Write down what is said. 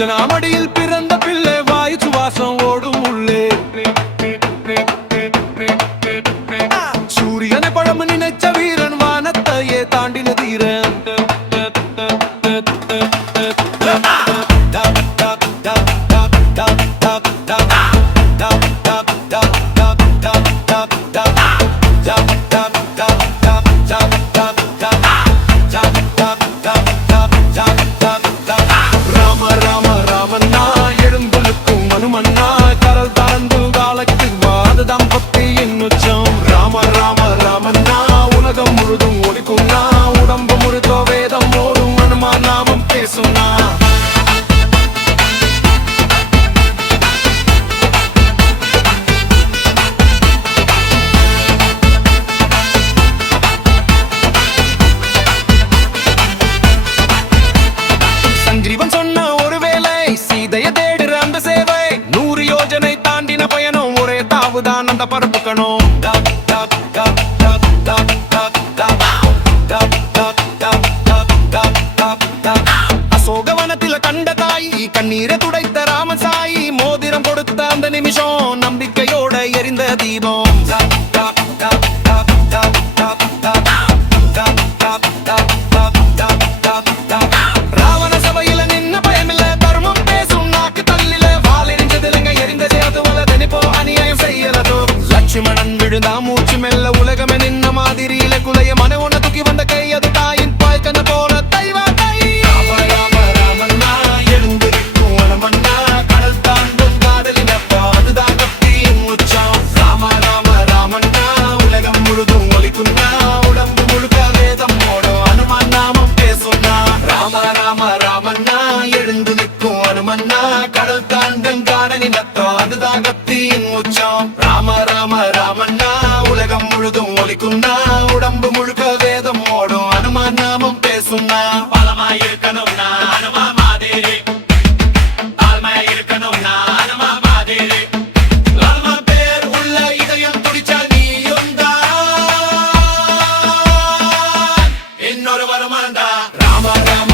அஞ்சனாமடியில் பிறந்த பிள்ளை வாயு சுவாசம் ஓடும் உள்ளே சூரியனை பழம் நினைச்ச வீரன் வானத்தையே தாண்டின தீரன் உடம்பு முழுக்க வேதம் போதும் அனுமான் நாமம் பேசுனா சஞ்சீவன் சொன்ன ஒரு வேளை சீதைய தேடுற அந்த சேவை 100 யோஜனை தாண்டின பயணம் ஒரே தாவுதான் அந்த பரப்புக்கணும் அசோகவனத்தில கண்ட தாய் கண்ணீரை துடைத்த ராமன் சாயி மோதிரம் கொடுத்த அந்த நிமிஷம் நம்பிக்கையோட எரிந்த தீபம் ராவண சபையில நின்ன பயமில்ல தர்மம் பேசும் நாக்கு தள்ளில வால் எரிஞ்சதிலங்க எரிந்த சேர்த்து வலதனிப்போ அநியாயம் செய்யலதோ லட்சுமணன் விழுந்தா மூச்சு மெல்ல உலகமே நின்ன மாதிரியில குலைய மன ஒன்ன தூக்கி வந்த கை அது தாயின் பாய்க்கன போல தெய்வா கடல் தாண்டம் காணனி நத்தம் அதுதான் கத்தியின் உச்சம் ராம ராம ராமண்ணா உலகம் முழுதும் ஒலிக்கும்னா உடம்பு முழுக்க வேதம் ஓடும் அனுமான் நாமம் பேசும்னா பலமா இருக்கணும்னா அனுமா மாதிரி தாழ்மை இருக்கணும்னா அனுமா மாதிரி ராம பேர் உள்ள இதயம் துடிச்சா நீயும் தான் இன்னொரு வரமாண்டா ராம ராம